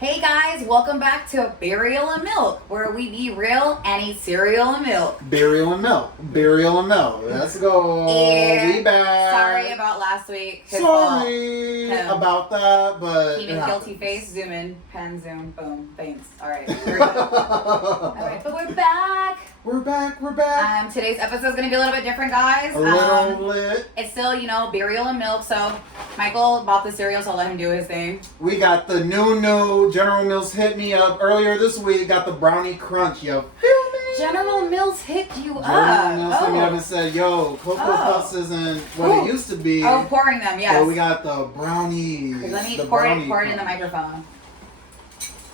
Hey guys, welcome back to Burial and Milk, where we be real and eat cereal and milk. Burial and milk. Burial and milk. Let's go. Yeah. We back. Sorry about last week. His Sorry fault. about that, but He made guilty face. Zoom in. Pen, zoom. Boom. Thanks. All right. We're good. All right, but we're back. We're back. We're back. Today's episode is going to be a little bit different, guys. A little lit. It's still, burial and milk. So Michael bought the cereal, so I'll let him do his thing. We got the new General Mills hit me up earlier this week. Got the brownie crunch, yo. Feel me? General Mills hit you General up. Mills hit me up and said, yo, Cocoa Puffs isn't what it used to be. Oh, pouring them, yes. So we got the brownies. Let me the pour brownie it in the crunch. microphone.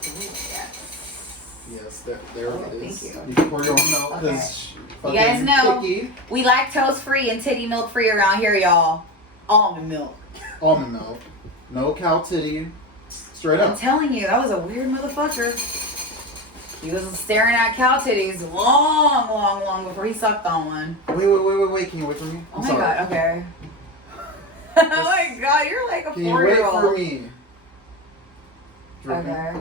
Ooh, Yes, there it is. Thank you. You can pour your own milk Okay. because You guys know picky. we lactose free and titty milk free around here, y'all. Almond milk. Almond milk. No cow titty. Straight I'm up. telling you, that was a weird motherfucker. He was staring at cow titties long before he sucked on one. Wait. Can you wait for me? Oh my god, okay. Oh my god, you're like a Can you wait 4-year-old. for me? Okay.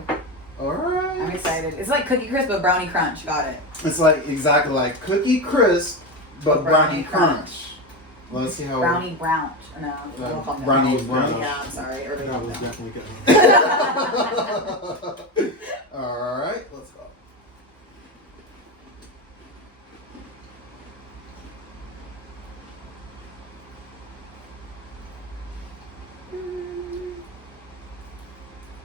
Alright. I'm excited. It's like Cookie Crisp but Brownie Crunch. Got it. It's like exactly like Cookie Crisp, but brownie crunch. Let's see how. Brownie Brown. No, we'll call them brownie that. brunch. Yeah, I'm sorry. Everybody That knows was that. definitely good. Alright, let's go.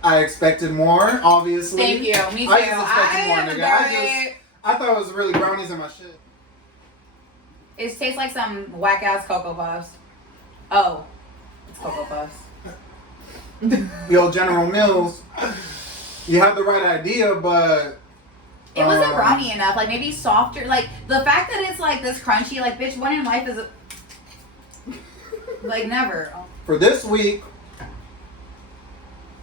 I expected more, obviously. Thank you. Me too. I just expected more, am nigga. I thought it was really brownies in my shit. It tastes like some whack ass Cocoa Puffs. Oh, it's Cocoa Puffs. Yo, General Mills, you had the right idea, but It wasn't brownie enough. Like maybe softer. Like the fact that it's like this crunchy. Like bitch, when in life is it? Like never. for this week,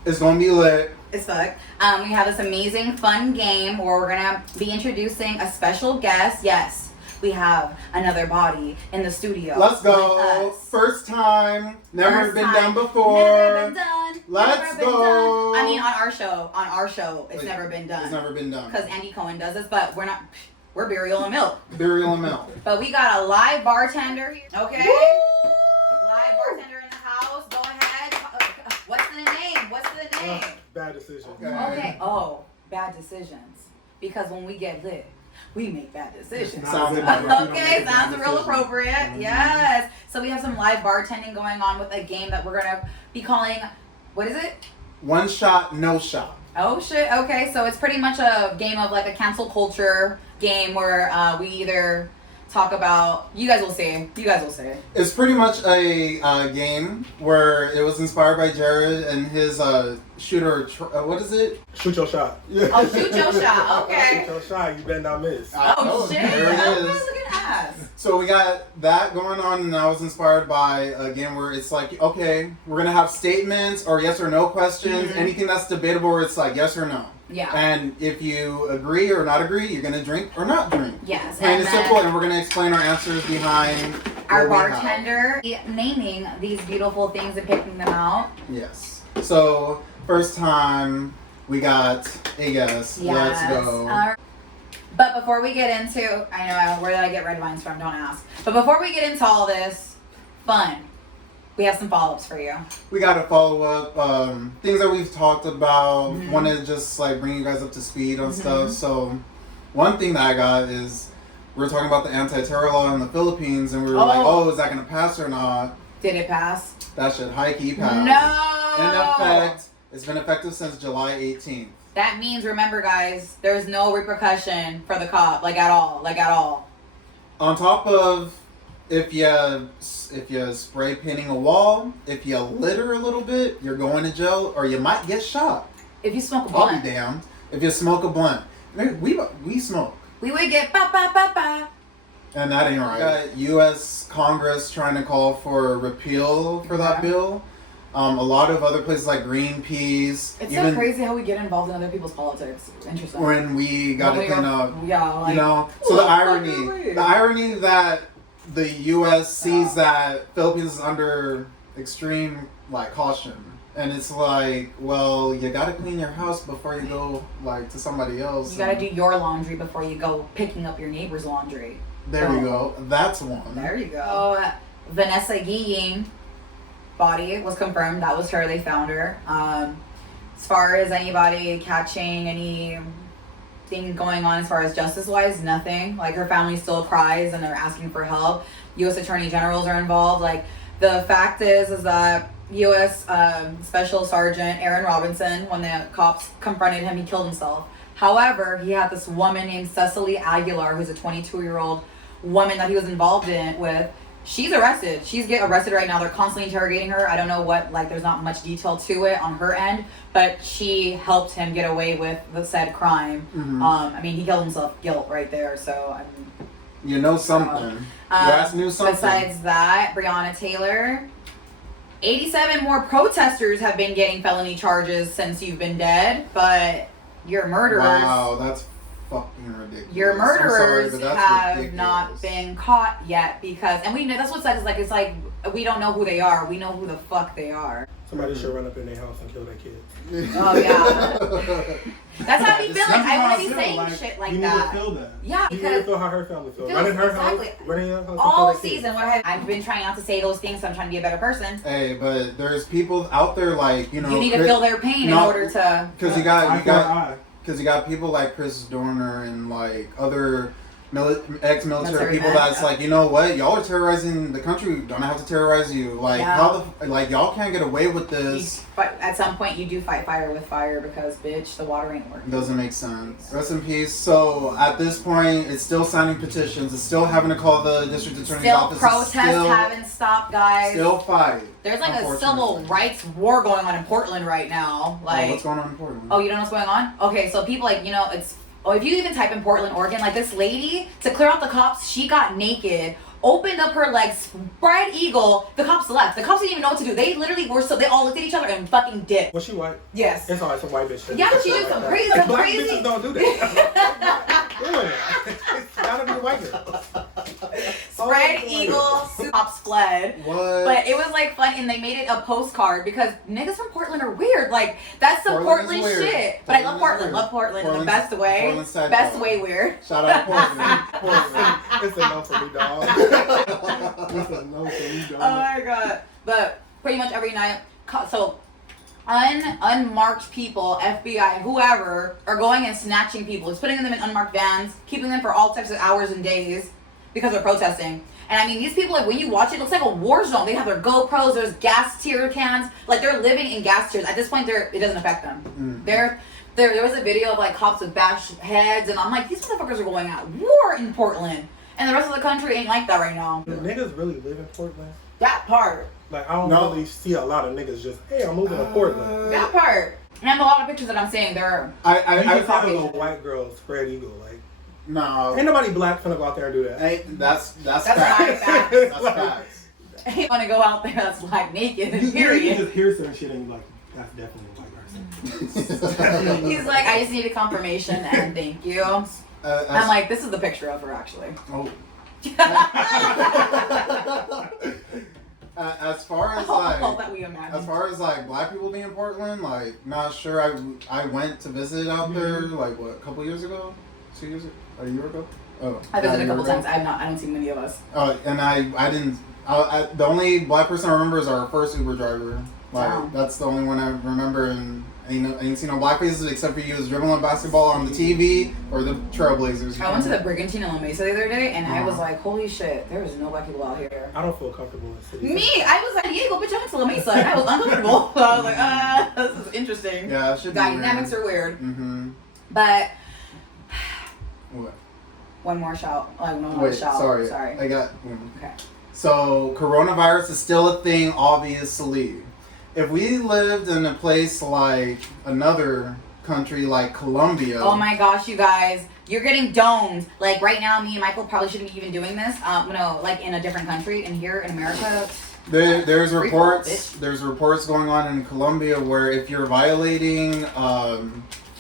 it's gonna be lit. It's fuck. We have this amazing fun game where we're gonna be introducing a special guest. Yes, we have another body in the studio. Let's go. with us. First time, never First been time. done before. Never been done. Let's Never been go. done. I mean, on our show, it's Like, never been done. It's never been done. Because Andy Cohen does this, but we're not. We're Burial and Milk. Burial and milk. But we got a live bartender here. Okay. Woo! Live bartender in the house. Go ahead. What's the name? What's the name? Bad decision. Okay. Okay. Oh, bad decisions. Because when we get lit, we make bad decisions. Sounds about Okay, sounds real appropriate. Mm-hmm. Yes. So we have some live bartending going on with a game that we're gonna be calling. What is it? One shot, no shot. Oh shit. Okay, so it's pretty much a game of like a cancel culture game where we either talk about. You guys will say. It's pretty much a game where it was inspired by Jaread and his shooter. What is it? Shoot your shot. Oh, shoot your shot. Okay. Shoot your shot. You better not miss. Oh shit. There it Oh, is. look at ass. So we got that going on, and I was inspired by a game where it's like, okay, we're gonna have statements or yes or no questions. Mhm. Anything that's debatable, where it's like yes or no. Yeah. And if you agree or not agree, you're gonna drink or not drink. Yes. Plain and then simple, and we're gonna explain our answers behind our what we have. bartender naming these beautiful things and picking them out. Yes. So first time we got a guest. Let's go. But before we get into, I know where did I get red vines from? Don't ask. But before we get into all this fun, we have some follow-ups for you. We got to follow up things that we've talked about. Mhm. Want to just like bring you guys up to speed on Mhm. stuff. So one thing that I got is we're talking about the anti-terror law in the Philippines, and we were like, oh, is that gonna pass or not? Did it pass? That should high-key pass. No. In effect, it's been effective since July 18th. That means, remember, guys, there's no repercussion for the cop, like at all. On top of if you spray painting a wall, if you litter a little bit, you're going to jail, or you might get shot. If you smoke a I'll blunt, be damned. If you smoke a blunt, we smoke, we would get ba. and that ain't right. Got U.S. Congress trying to call for a repeal for that Yeah. bill. A lot of other places like Greenpeace. It's even so crazy how we get involved in other people's politics. Interesting. when we got to clean up. Yeah, like, You know, so what the the fuck are we? irony that the U.S. sees that Philippines is under extreme like caution And it's like, well, you gotta clean your house before you go like to somebody else. You gotta do your laundry before you go picking up your neighbor's laundry. There you go. That's one. There you go. So, Vanessa Guillen body was confirmed. That was her. They found her. As far as anybody catching anything going on as far as justice-wise, nothing. Like, her family still cries and they're asking for help. U.S. Attorney Generals are involved. Like, the fact is that U.S. Special Sergeant Aaron Robinson, when the cops confronted him, he killed himself. However, he had this woman named Cecily Aguilar, who's a 22-year-old woman that he was involved with. She's arrested. She's getting arrested right now. They're constantly interrogating her. I don't know what, like, there's not much detail to it on her end, but she helped him get away with the said crime. Mm-hmm. I mean, he killed himself, guilt right there, so I mean, you know something. You guys knew something. Besides that, Breonna Taylor, 87 more protesters have been getting felony charges since you've been dead, but your murderers. Wow, that's fucking ridiculous. Your murderers I'm sorry, but that's have ridiculous. not been caught yet because, and we know that's what's sad is like it's like we don't know who they are. We know who the fuck they are. Somebody should run up in their house and kill their kids. Oh yeah. That's how we feel. Like I want to be saying like, shit like you that. need to feel that. Yeah, You need to because feel how her family feels. feels Running her exactly. house, running your house. all and kill their season, kids. I've been trying not to say those things, so I'm trying to be a better person. Hey, but there's people out there like you You need to feel their pain in order to. because you got people like Chris Dorner and like other ex-military people that's like, you know what, y'all are terrorizing the country, don't I have to terrorize you? Like like y'all can't get away with this. But at some point you do fight fire with fire because bitch, the water ain't working. Doesn't make sense. Rest in peace. So at this point, it's still signing petitions. It's still having to call the district attorney's office. Protests haven't stopped, guys. Still fight. There's like a civil rights war going on in Portland right now. Like, what's going on in Portland? Oh, you don't know what's going on? Okay, so people like, you know, if you even type in Portland, Oregon, like this lady, to clear out the cops, she got naked, opened up her legs, spread eagle, the cops left. The cops didn't even know what to do. They literally they all looked at each other and fucking dipped. Was she white? Yes. It's alright, some white bitch shit. Yeah, she did some crazy, Black bitches don't do that. Doing that. It's gotta be white girls. Spread eagle, cops fled. What? But it was like fun, and they made it a postcard because niggas from Portland are weird. Like that's some Portland shit. But I love Portland. Love Portland in the best way. Best way weird. Shout out Portland. Portland. It's a no for me, dog. It's a no for me, dog. Oh my god. But pretty much every night, so unmarked people, FBI, whoever, are going and snatching people. It's putting them in unmarked vans, keeping them for all types of hours and days because they're protesting. And I mean, these people, like when you watch it, it looks like a war zone. They have their GoPros, there's gas tear cans, like they're living in gas tears. At this point, it doesn't affect them. Mm-hmm. There was a video of like cops with bashed heads, and I'm like, these motherfuckers are going at war in Portland. And the rest of the country ain't like that right now. Do niggas really live in Portland? That part. Like, I don't really see a lot of niggas just, hey, I'm moving to Portland. That part. And I have a lot of pictures that I'm saying they're... I just have a white girl spread eagle, like... No. Ain't nobody black finna go out there and do that. Hey, that's facts. Facts. That's facts. Ain't wanna go out there that's like naked, You period. just hear some shit and you're like, that's definitely a white person. He's like, I just need a confirmation and thank you. I'm like, this is the picture of her actually. Oh. As far as like black people being in Portland, like not sure. I went to visit out there like what, a couple years ago, 2 years ago, a year ago. Oh, I visited a couple times. I don't see many of us. And I didn't. The only black person I remember is our first Uber driver. Like that's the only one I remember, and I ain't seen no black faces except for you was dribbling basketball on the TV or the Trailblazers. I went to the Brigantine in La Mesa the other day, and I was like, holy shit, there is no black people out here. I don't feel comfortable in cities. Me, I was like, Diego, bitch, I went to La Mesa, and I was uncomfortable. So I was like, this is interesting. Yeah, it should be Dynamics weird. are weird. Mm-hmm. But What? one more shout. Like, no more Wait, shout. sorry. I got. Okay. So coronavirus is still a thing, obviously. If we lived in a place like another country like Colombia. Oh my gosh, you guys. You're getting domed. Like right now, me and Michael probably shouldn't be even doing this. No, like in a different country. And here in America. There's reports going on in Colombia where if you're violating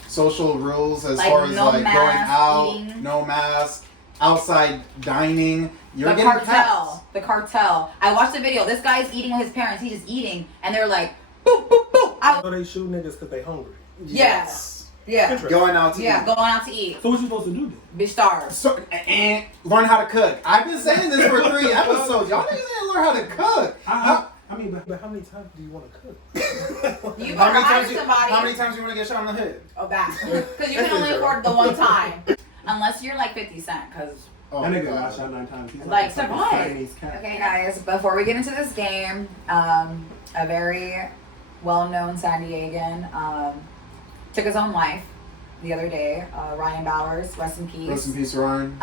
social rules as far as like going out, eating. No mask, outside dining, you're getting taxed. The cartel. I watched the video. This guy's eating with his parents. He's just eating, and they're like, boop, boop, boop. So they shoot niggas because they hungry. Yes. Yeah. Going out to eat. Going out to eat. So what you supposed to do then? Be starved. So, and learn how to cook. I've been saying this for 3 episodes. Y'all niggas didn't learn how to cook. I mean, but how many times do you want to cook? You How better many hire times? somebody. How many times you want to get shot in the head? Oh, that. Because you can only afford the one time. Unless you're like 50 Cent, because... Oh, That nigga God. got shot 9 times. He's Like, a fucking survive. Chinese cat. Okay, guys, before we get into this game, a very well-known San Diegan took his own life the other day. Ryan Bowers, rest in peace. Rest in peace, Ryan.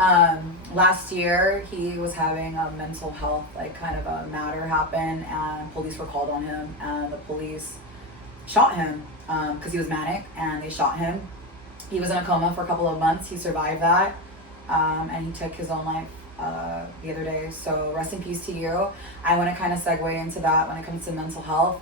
Last year, he was having a mental health, like, kind of a matter happen, and police were called on him, and the police shot him because he was manic, and they shot him. He was in a coma for a couple of months. He survived that, and he took his own life the other day. So rest in peace to you. I want to kind of segue into that when it comes to mental health.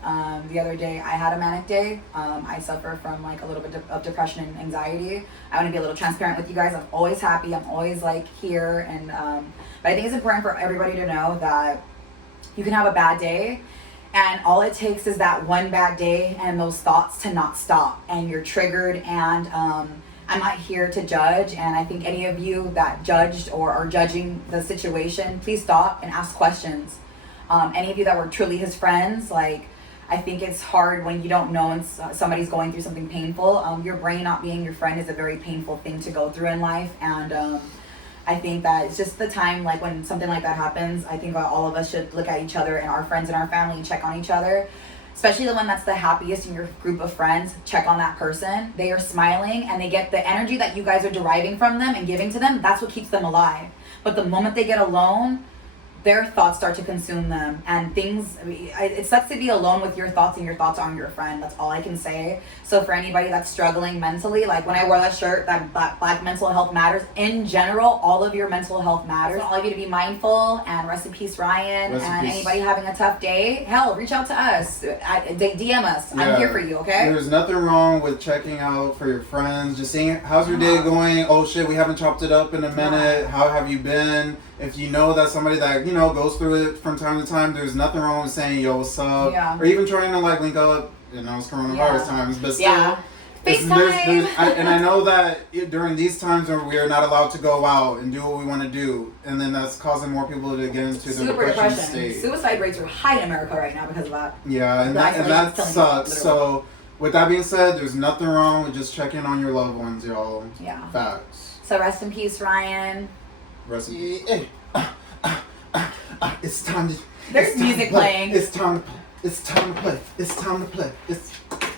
The other day I had a manic day. I suffer from like a little bit of depression and anxiety. I want to be a little transparent with you guys. I'm always happy. I'm always like here, and but I think it's important for everybody to know that you can have a bad day, and all it takes is that one bad day and those thoughts to not stop, and you're triggered. And I'm not here to judge, and I think any of you that judged or are judging the situation, please stop and ask questions. Any of you that were truly his friends, like, I think it's hard when you don't know and somebody's going through something painful. Your brain not being your friend is a very painful thing to go through in life, and I think that it's just the time, like, when something like that happens, I think all of us should look at each other and our friends and our family and check on each other. Especially the one that's the happiest in your group of friends, check on that person. They are smiling and they get the energy that you guys are deriving from them and giving to them. That's what keeps them alive. But the moment they get alone, their thoughts start to consume them, and things, it sucks to be alone with your thoughts, and your thoughts aren't your friend. That's all I can say. So for anybody that's struggling mentally, like when I wore that shirt, that black mental health matters. In general, all of your mental health matters. All of you to be mindful, and rest in peace, Ryan. Rest in and peace. Anybody having a tough day, hell, reach out to us. DM us. Yeah. I'm here for you, okay? There's nothing wrong with checking out for your friends, just seeing how's your day going. Oh shit, we haven't chopped it up in a minute. How have you been? If you know that somebody that, you know, goes through it from time to time, there's nothing wrong with saying, yo, what's up? Yeah. Or even trying to like link up, you know, it's coronavirus times, but still. Yeah. There's, and I know that during these times where we are not allowed to go out and do what we want to do, and then that's causing more people to get into the Super depression depression. state. Suicide rates are high in America right now because of that. Yeah, and The that isolation's killing sucks. people, literally. So, with that being said, there's nothing wrong with just checking on your loved ones, y'all. Yeah. Facts. So rest in peace, Ryan. Rest in peace. It's time to. There's it's time music to play. playing. It's time to play. It's time to play. It's time to play.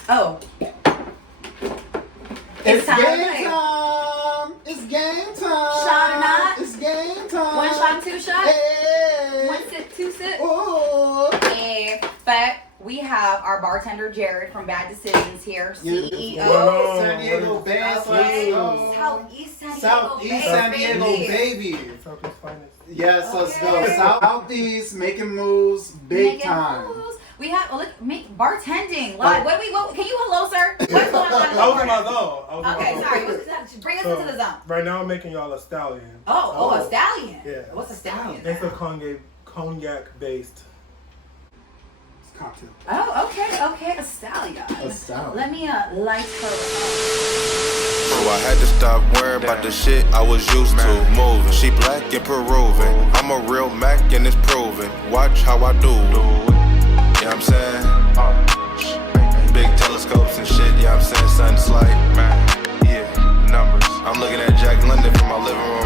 Oh. It's time to game play. time. It's game time. Shot or not? It's game time. One shot, two shot? Hey. One sip, two sip? Ooh. Hey, but we have our bartender Jaread from Bad Decisions here, CEO. Whoa. San Diego best. Okay. Let's go. Southeast San Diego. Southeast San Diego, baby. Southeast finest. Yes, let's go. Okay. Southeast making moves big Making time. moves. We have bartending live. What can you hello, sir? What's going on? I was in my zone. Okay, sorry. Bring us into the zone. Right now I'm making y'all a stallion. Oh, a stallion. Yeah. What's a stallion? It's a cognac based. It's cocktail. Oh, okay, a stallion. A stallion. Let me light her up. So I had to stop worrying about the shit I was used to moving. She black and Peruvian. I'm a real Mac and it's proven. Watch how I do. You know what I'm saying? Big telescopes and shit, you know what I'm saying? Something like, man, yeah, numbers. I'm looking at Jack London from my living room